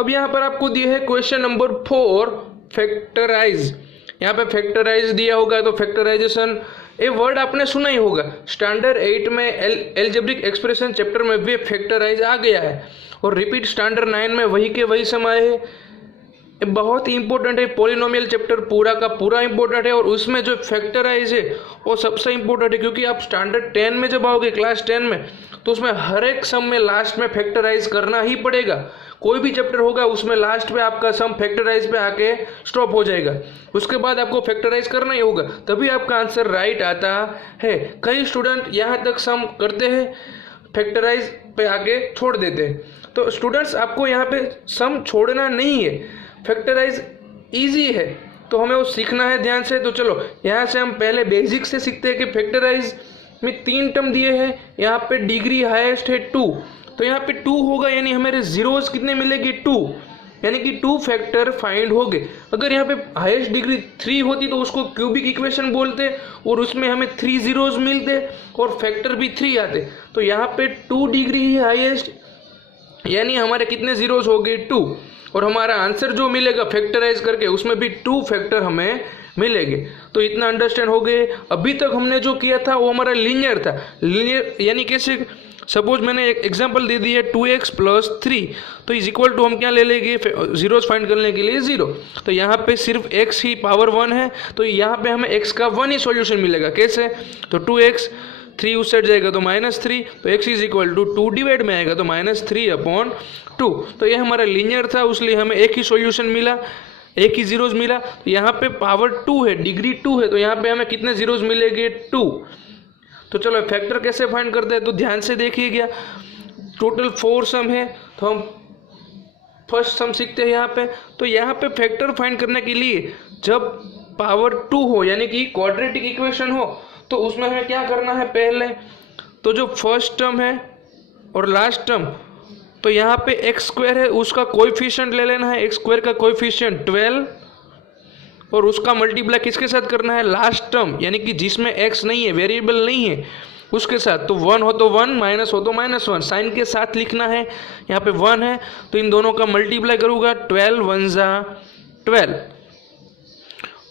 अब यहाँ पर आपको दिया है क्वेश्चन नंबर 4 फैक्टराइज। यहाँ पे फैक्टराइज दिया होगा तो फैक्टराइजेशन ये वर्ड आपने सुना ही होगा। स्टैंडर्ड 8 में एलजेब्रिक एक्सप्रेशन चैप्टर में भी फैक्टराइज आ गया है और रिपीट स्टैंडर्ड 9 में वही के वही समय है। ये बहुत ही इंपॉर्टेंट है। पॉलिनोमियल चैप्टर पूरा का पूरा इंपॉर्टेंट है और उसमें जो फैक्टराइज है वो सबसे इंपॉर्टेंट है, क्योंकि आप स्टैंडर्ड 10 में जब आओगे क्लास 10 में तो उसमें हर एक सम में लास्ट में फैक्टराइज करना ही पड़ेगा। कोई भी चैप्टर होगा उसमें लास्ट में आपका सम फैक्टराइज पे आके स्टॉप हो जाएगा, उसके बाद आपको फैक्टराइज करना ही होगा, तभी आपका आंसर राइट आता है। कई स्टूडेंट यहाँ तक सम करते हैं फैक्टराइज पे आके छोड़ देते हैं। तो स्टूडेंट्स आपको यहाँ पे सम छोड़ना नहीं है, फैक्टराइज इजी है तो हमें वो सीखना है ध्यान से। तो चलो यहाँ से हम पहले बेसिक से सीखते हैं कि फैक्टराइज में 3 टर्म दिए हैं। यहाँ पे डिग्री हाईएस्ट है 2, तो यहाँ पे 2 होगा यानी हमारे जीरोस कितने मिलेगी 2, यानी कि 2 फैक्टर फाइंड हो गए। अगर यहाँ पे हाईएस्ट डिग्री 3 होती तो उसको क्यूबिक इक्वेशन बोलते और उसमें हमें 3 जीरोस मिलते और फैक्टर भी 3 आते। तो यहाँ पे 2 डिग्री ही हाईएस्ट यानी हमारे कितने जीरोस हो गए 2, और हमारा आंसर जो मिलेगा फैक्टराइज करके उसमें भी 2 फैक्टर हमें मिलेंगे। तो इतना अंडरस्टैंड हो गए। अभी तक हमने जो किया था वो हमारा लीनियर था। लीनियर यानी कैसे, सपोज मैंने एक एग्जांपल दे दी है 2x + 3, तो इज इक्वल टू हम क्या ले लेंगे जीरोस फाइंड करने के लिए 0। तो यहाँ पे सिर्फ x ही पावर 1 है, तो यहाँ पे हमें x का 1 ही सॉल्यूशन मिलेगा। कैसे, तो 2x 3 उस साइड जाएगा तो -3, तो x is equal to 2 divide में आएगा तो -3/2। तो ये हमारा लीनियर था, उसलिए हमें एक ही सॉल्यूशन मिला, एक ही जीरोस मिला। तो यहाँ पे पावर 2 है, डिग्री 2 है, तो यहाँ पे हमें कितने जीरोस मिलेंगे 2। तो चलो फैक्टर कैसे फाइंड करते हैं, तो ध्यान से देखिएगा। टोटल 4 सम है, तो हम फर्स्ट सम सीखते हैं यहाँ पे। तो यहाँ पे फैक्टर फाइंड करने के लिए जब पावर 2 हो यानी कि क्वाड्रेटिक इक्वेशन हो तो उसमें हमें क्या करना है, पहले तो जो फर्स्ट टर्म है और लास्ट टर्म, तो यहाँ पे x² है उसका कोएफिशिएंट ले लेना है। x² का कोएफिशिएंट 12 और उसका मल्टीप्लाई किसके साथ करना है, लास्ट टर्म यानी कि जिसमें x नहीं है, वेरिएबल नहीं है, उसके साथ। तो 1 हो तो 1, माइनस हो तो -1, साइन के साथ लिखना है। यहाँ पे 1 है तो इन दोनों का मल्टीप्लाई करूँगा, 12 1 जा 12।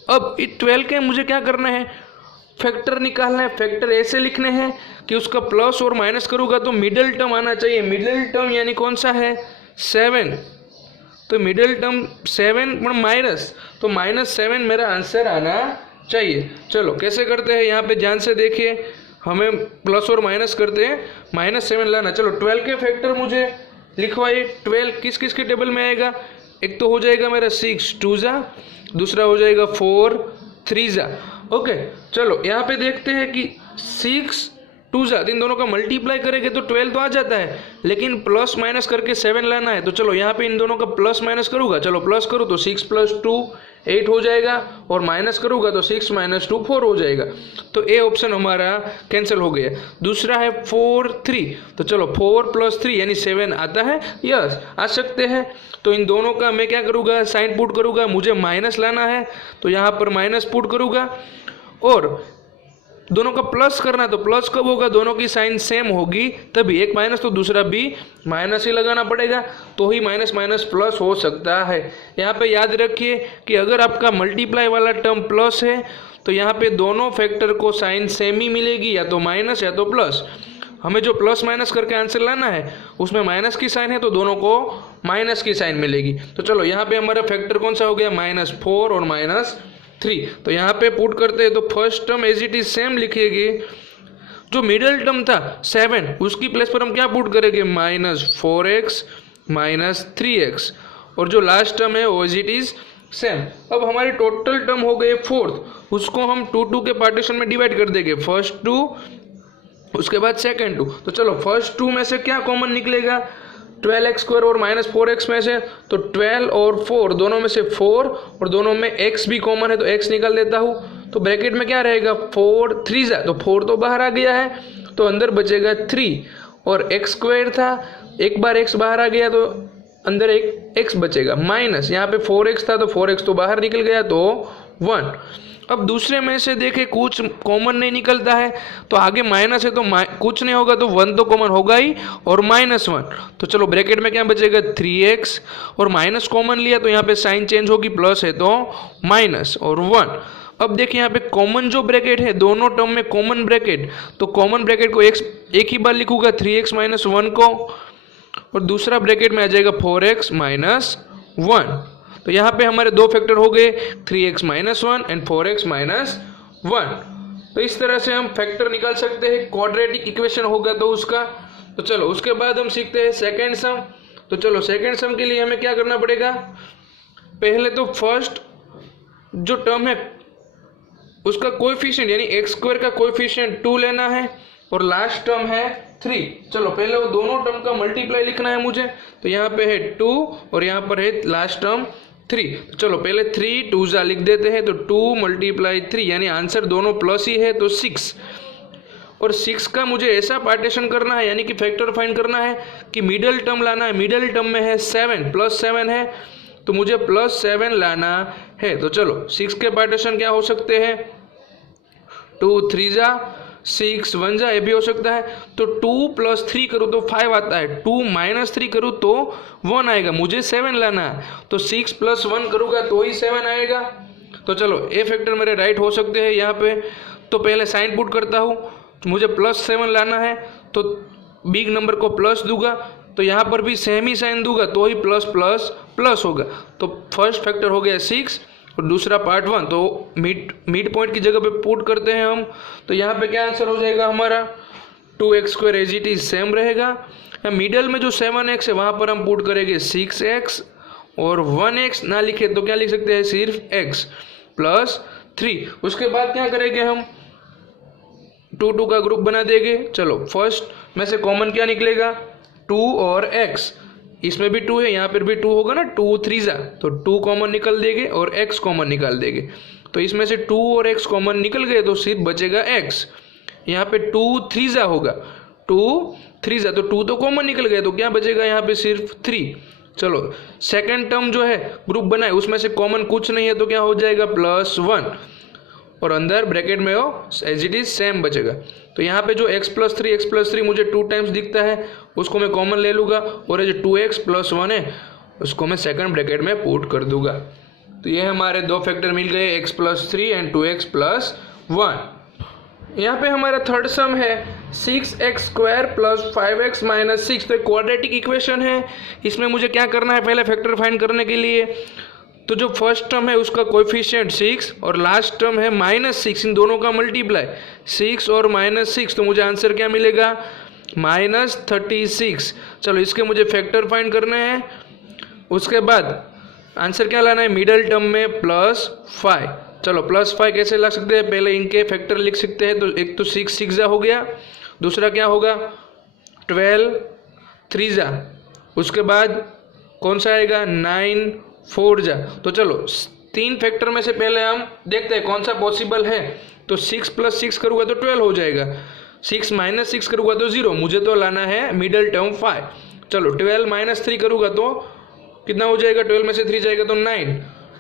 अब इस 12 के मुझे क्या करना है, फैक्टर निकालना है। फैक्टर ऐसे लिखने हैं कि उसका प्लस और माइनस करूँगा तो मिडिल टर्म आना चाहिए। मिडिल टर्म यानी कौन सा है 7, तो मिडिल टर्म 7 माइनस, तो -7 मेरा आंसर आना चाहिए। चलो कैसे करते हैं, यहाँ पे ध्यान से देखिए, हमें प्लस और माइनस करते हैं, -7 लाना। चलो 12 के फैक्टर मुझे लिखवाइए। 12 किस किस के टेबल में आएगा, एक तो हो जाएगा मेरा 6 2 जा, दूसरा हो जाएगा 4 3 जा। ओके चलो यहाँ पे देखते हैं कि 6 2 जा, इन दोनों का मल्टीप्लाई करेंगे तो 12 तो आ जाता है, लेकिन प्लस माइनस करके 7 लाना है। तो चलो यहाँ पे इन दोनों का प्लस माइनस करूँगा। चलो प्लस करूँ तो 6 + 2 8 हो जाएगा, और माइनस करूँगा तो 6 - 2 4 हो जाएगा। तो ए ऑप्शन हमारा कैंसिल हो गया। दूसरा है 4 3, तो चलो 4 + 3 यानी 7 आता है, यस आ सकते हैं। तो इन दोनों का मैं क्या करूँगा, साइन पुट करूँगा। मुझे माइनस लाना है तो यहाँ पर माइनस पुट करूँगा, और दोनों का प्लस करना है तो प्लस कब होगा, दोनों की साइन सेम होगी तभी, एक माइनस तो दूसरा भी माइनस ही लगाना पड़ेगा, तो ही माइनस माइनस प्लस हो सकता है। यहाँ पे याद रखिए कि अगर आपका मल्टीप्लाई वाला टर्म प्लस है तो यहाँ पे दोनों फैक्टर को साइन सेम ही मिलेगी, या तो माइनस या तो प्लस। हमें जो प्लस माइनस करके आंसर लाना है उसमें माइनस की साइन है तो दोनों को माइनस की साइन मिलेगी। तो चलो यहाँ पे हमारा फैक्टर कौन सा हो गया, -4 और -3। तो यहाँ पे पुट करते हैं तो first term as it is same लिखेंगे। जो मिडिल टर्म था 7 उसकी प्लेस पर हम क्या पुट करेंगे, -4x -3x, और जो लास्ट टर्म है वो एज इट इज सेम। अब हमारी टोटल टर्म हो गए 4th, उसको हम 2 के पार्टीशन में डिवाइड कर देंगे। फर्स्ट 2 उसके बाद सेकेंड 2। तो चलो फर्स्ट 2 में से क्या कॉमन निकलेगा, 12x² और -4x में से, तो 12 और 4 दोनों में से 4, और दोनों में x भी कॉमन है तो x निकाल देता हूँ। तो ब्रैकेट में क्या रहेगा, 4 3 जा, तो 4 तो बाहर आ गया है तो अंदर बचेगा 3, और x² था, एक बार x बाहर आ गया तो अंदर एक x बचेगा, माइनस यहाँ पे 4x था तो 4x तो बाहर निकल गया तो 1। अब दूसरे में से देखें कुछ कॉमन नहीं निकलता है, तो आगे माइनस है तो कुछ नहीं होगा, तो 1 तो कॉमन होगा ही, और -1। तो चलो ब्रैकेट में क्या बचेगा 3x, और माइनस कॉमन लिया तो यहाँ पे साइन चेंज होगी, प्लस है तो माइनस और 1। अब देखिए यहाँ पे कॉमन जो ब्रैकेट है, दोनों टर्म में कॉमन ब्रैकेट, तो कॉमन ब्रैकेट को एक ही बार लिखूंगा 3x - 1 को, और दूसरा ब्रैकेट में आ जाएगा 4x - 1। तो यहाँ पे हमारे दो फैक्टर हो गए 3x - 1 एंड 4x - 1। तो इस तरह से हम फैक्टर निकाल सकते हैं, क्वाड्रेटिक इक्वेशन होगा तो उसका। तो चलो उसके बाद हम सीखते हैं सेकेंड सम। तो चलो सेकेंड सम के लिए हमें क्या करना पड़ेगा, पहले तो फर्स्ट जो टर्म है उसका कोएफिशिएंट यानी x² का कोएफिशिएंट 2 लेना है, और लास्ट टर्म है 3। चलो पहले वो दोनों टर्म का मल्टीप्लाई लिखना है मुझे, तो यहाँ पे है 2 और यहाँ पर है लास्ट टर्म 3। चलो पहले 3 2 जा लिख देते हैं, तो 2 × 3 यानी आंसर दोनों प्लस ही है, तो 6। और 6 का मुझे ऐसा पार्टीशन करना है, यानी कि फैक्टर फाइंड करना है कि मिडल टर्म लाना है। मिडल टर्म में है 7 +7 है, तो मुझे +7 लाना है। तो चलो 6 के पार्टीशन क्या हो सकते हैं, 2 3 जा 6 1 जा, ये भी हो सकता है। तो 2 + 3 करूँ तो 5 आता है, 2 - 3 करूँ तो 1 आएगा, मुझे 7 लाना है। तो 6 + 1 करूँगा तो ही 7 आएगा। तो चलो ये फैक्टर मेरे राइट हो सकते हैं यहाँ पे। तो पहले साइन पुट करता हूँ, तो मुझे +7 लाना है, तो बिग नंबर को प्लस दूंगा, तो यहाँ पर भी सेम ही साइन दूंगा तो ही प्लस प्लस प्लस होगा। तो फर्स्ट फैक्टर हो गया 6 और दूसरा पार्ट 1। तो मिड पॉइंट की जगह पे पुट करते हैं हम, तो यहाँ पे क्या आंसर हो जाएगा हमारा 2x² as it is same रहेगा। मिडल में जो 7x है वहाँ पर हम पुट करेंगे 6x, और 1x ना लिखे तो क्या लिख सकते हैं, सिर्फ x + 3। उसके बाद क्या करेंगे हम, 2 2 का ग्रुप बना देंगे। चलो फर्स्ट में से कॉमन क्या निकलेगा, 2 और x, इसमें भी 2 है, यहाँ पर भी 2 होगा ना, 2 3 जा, तो 2 कॉमन निकल देंगे और x कॉमन निकाल देंगे। तो इसमें से 2 और x कॉमन निकल गए तो सिर्फ बचेगा x। यहाँ पे 2 3 जा होगा, 2 3 जा, तो 2 तो कॉमन निकल गए, तो क्या बचेगा यहाँ पे सिर्फ 3। चलो सेकेंड टर्म जो है ग्रुप बनाए, उसमें से कॉमन कुछ नहीं है, तो क्या हो जाएगा +1, और अंदर ब्रैकेट में वो एज इट इज सेम बचेगा। तो यहाँ पे जो x + 3 मुझे 2 टाइम्स दिखता है, उसको मैं कॉमन ले लूँगा, और ये जो 2x + 1 है उसको मैं सेकंड ब्रैकेट में पुट कर दूंगा। तो ये हमारे दो फैक्टर मिल गए, x + 3 एंड 2x + 1। यहाँ पे हमारा थर्ड सम है 6x² + 5x - 6। तो क्वाड्रेटिक इक्वेशन है, इसमें मुझे क्या करना है, पहले फैक्टर फाइंड करने के लिए तो जो फर्स्ट टर्म है उसका कोएफिशिएंट 6 और लास्ट टर्म है -6, इन दोनों का मल्टीप्लाई 6 और -6, तो मुझे आंसर क्या मिलेगा -36। चलो इसके मुझे फैक्टर फाइंड करने हैं। उसके बाद आंसर क्या लाना है, मिडल टर्म में +5। चलो +5 कैसे ला सकते हैं, पहले इनके फैक्टर लिख सकते हैं। तो एक तो 6 6 जा हो गया, दूसरा क्या होगा 12 3 जा, उसके बाद कौन सा आएगा 9 4 जा। तो चलो 3 फैक्टर में से पहले हम देखते हैं कौन सा पॉसिबल है। तो 6 + 6 करूँगा तो 12 हो जाएगा, 6 - 6 करूँगा तो 0, मुझे तो लाना है मिडल टर्म 5। चलो 12 - 3 करूँगा तो कितना हो जाएगा, 12 में से 3 जाएगा तो 9,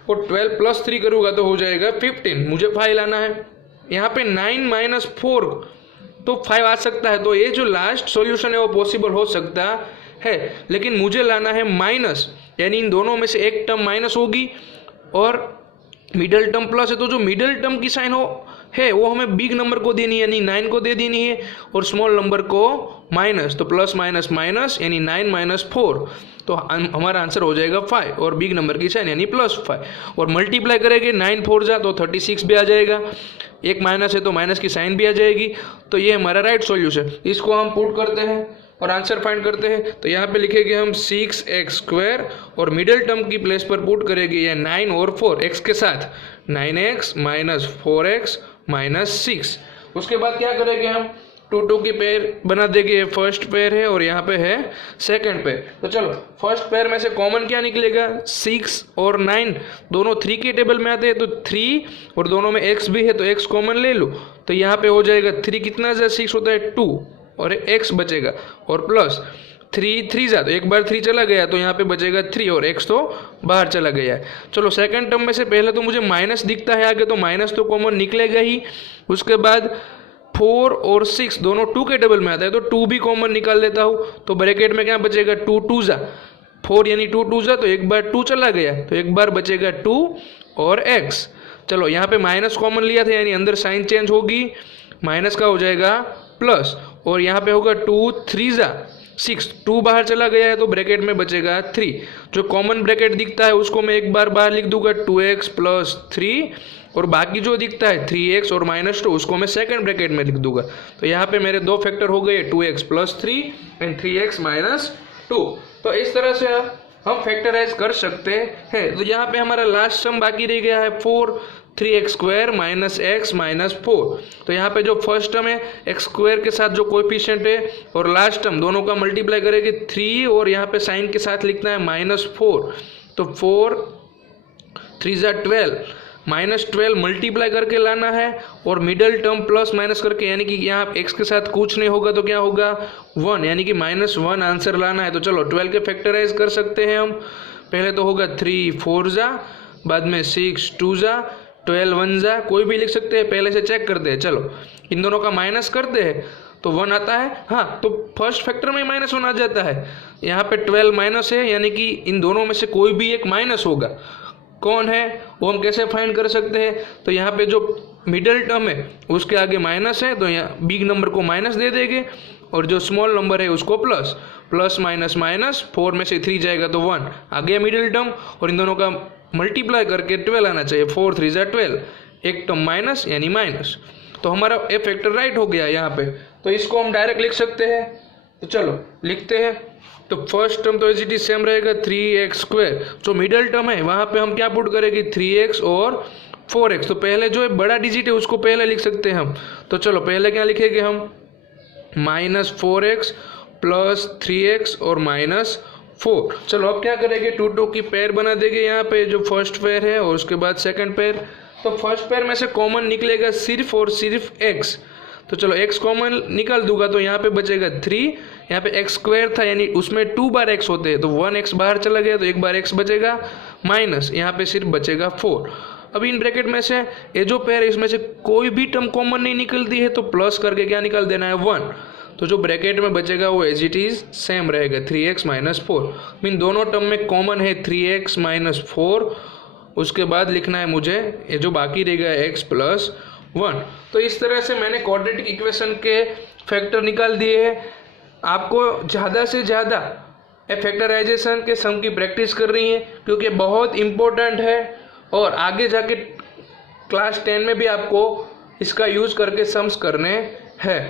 और 12 + 3 करूँगा तो हो जाएगा 15, मुझे 5 लाना है। यहाँ पे 9 - 4 तो 5 आ सकता है, तो ये जो लास्ट सॉल्यूशन है वो पॉसिबल हो सकता है, लेकिन मुझे लाना है माइनस, यानी इन दोनों में से एक टर्म माइनस होगी और मिडल टर्म प्लस है। तो जो मिडल टर्म की साइन है वो हमें बिग नंबर को देनी है, यानी 9 को दे देनी है, और स्मॉल नंबर को माइनस, तो प्लस माइनस माइनस यानी 9 - 4, तो हमारा आंसर हो जाएगा 5, और बिग नंबर की साइन यानी +5, और मल्टीप्लाई करेंगे 9 4 जा तो 36 भी आ जाएगा, एक माइनस है तो माइनस की साइन भी आ जाएगी। तो ये हमारा राइट सॉल्यूशन, इसको हम पुट करते हैं और आंसर फाइंड करते हैं। तो यहाँ पे लिखेंगे हम 6x² और मिडिल टर्म की प्लेस पर पुट करेंगे ये 9 और 4 x के साथ, 9x - 4x - 6। उसके बाद क्या करेंगे हम 2 2 की पेयर बना देंगे, ये फर्स्ट पेयर है और यहाँ पे है सेकंड पेयर। तो चलो फर्स्ट पेयर में से कॉमन क्या निकलेगा, 6 और 9 दोनों 3 के टेबल में आते हैं, तो 3 और दोनों में x भी है तो x कॉमन ले लो। तो यहाँ पे हो जाएगा 3 कितना 6 होता है 2 और x बचेगा, और प्लस 3 जा, तो एक बार 3 चला गया तो यहाँ पे बचेगा 3 और x तो बाहर चला गया है। चलो सेकंड टर्म में से पहले तो मुझे माइनस दिखता है आगे, तो माइनस तो कॉमन निकलेगा ही। उसके बाद 4 और 6 दोनों 2 के टेबल में आता है, तो 2 भी कॉमन निकाल लेता हूँ। तो ब्रैकेट में क्या बचेगा 2 जा, 4 यानी 2 जा, तो एक बार 2 चला गया तो एक बार बचेगा 2 और x। चलो यहाँ पे माइनस कॉमन लिया था यानी अंदर साइन चेंज होगी, माइनस का हो जाएगा प्लस, और यहाँ पे होगा 2 3 जा 6, 2 बाहर चला गया है तो ब्रैकेट में बचेगा 3। जो कॉमन ब्रैकेट दिखता है उसको मैं एक बार बाहर लिख दूंगा 2x प्लस 3, और बाकी जो दिखता है 3x और -2 उसको मैं सेकंड ब्रैकेट में लिख दूंगा। तो यहाँ पे मेरे दो फैक्टर हो गए 2x plus 3 and 3x minus 2। तो इस तरह से हम फैक्टराइज कर सकते हैं। तो यहाँ पे हमारा लास्ट सम बाकी रह गया है 4, 3x square minus x minus 4। तो यहाँ पे जो फर्स्ट टर्म है x स्क्वायर के साथ जो कोएफिशिएंट है और लास्ट टर्म दोनों का मल्टीप्लाई करेंगे 3, और यहाँ पे साइन के साथ लिखना है -4। तो 4 3 जा 12, -12 मल्टीप्लाई करके लाना है और मिडल टर्म प्लस माइनस करके, यानी कि यहाँ x के साथ कुछ नहीं होगा तो क्या होगा 1, यानी कि -1 आंसर लाना है। तो चलो 12 के फैक्टराइज कर सकते हैं हम। पहले तो होगा 3 4 जा, बाद में 6 2 जा, 12 1 जा, कोई भी लिख सकते हैं, पहले से चेक करते हैं। चलो इन दोनों का माइनस करते हैं तो 1 आता है, हाँ तो फर्स्ट फैक्टर में -1 आ जाता है। यहाँ पे 12 माइनस है यानी कि इन दोनों में से कोई भी एक माइनस होगा, कौन है वो हम कैसे फाइंड कर सकते हैं। तो यहाँ पे जो मिडल टर्म है उसके आगे माइनस है तो यहाँ बिग नंबर को माइनस दे देंगे, और जो स्मॉल नंबर है उसको प्लस, प्लस माइनस माइनस, 4 में से 3 जाएगा तो 1 आ गया मिडिल टर्म, और इन दोनों का मल्टीप्लाई करके 12 आना चाहिए। 4 3 जा 12, एक टर्म माइनस यानी माइनस। तो हमारा ए फैक्टर राइट हो गया यहाँ पे, तो इसको हम डायरेक्ट लिख सकते हैं। तो चलो लिखते हैं। तो फर्स्ट टर्म तो एज इट इज सेम रहेगा 3x स्क्वायर, जो मिडल टर्म है वहाँ पे हम क्या पुट करेंगे 3x और 4x। तो पहले जो बड़ा डिजिट है उसको पहले लिख सकते हैं हम। तो चलो पहले क्या लिखेंगे हम -4x प्लस 3x और -4। चलो अब क्या करेंगे 2 2 की पेयर बना देंगे यहाँ पे, जो फर्स्ट पेयर है और उसके बाद सेकंड पेयर। तो फर्स्ट पेयर में से कॉमन निकलेगा सिर्फ और सिर्फ x। तो चलो x कॉमन निकाल दूंगा तो यहाँ पे बचेगा 3, यहाँ पे x स्क्वायर था यानी उसमें 2 बार x होते हैं तो 1x बाहर चला गया तो एक बार x बचेगा, माइनस यहाँ पे सिर्फ बचेगा 4। अब इन ब्रैकेट में से ये जो पेयर है इसमें से कोई भी टर्म कॉमन नहीं निकलती है तो प्लस करके क्या निकाल देना है 1। तो जो ब्रैकेट में बचेगा वो एज इट इज सेम रहेगा 3x माइनस 4। मीन दोनों टर्म में कॉमन है 3x माइनस 4, उसके बाद लिखना है मुझे ये जो बाकी रहेगा x प्लस 1। तो इस तरह से मैंने क्वाड्रेटिक इक्वेशन के फैक्टर निकाल दिए हैं। आपको ज़्यादा से ज़्यादा फैक्टराइजेशन के सम की प्रैक्टिस कर रही है क्योंकि बहुत इम्पोर्टेंट है, और आगे जाके क्लास 10 में भी आपको इसका यूज़ करके सम्स करने हैं।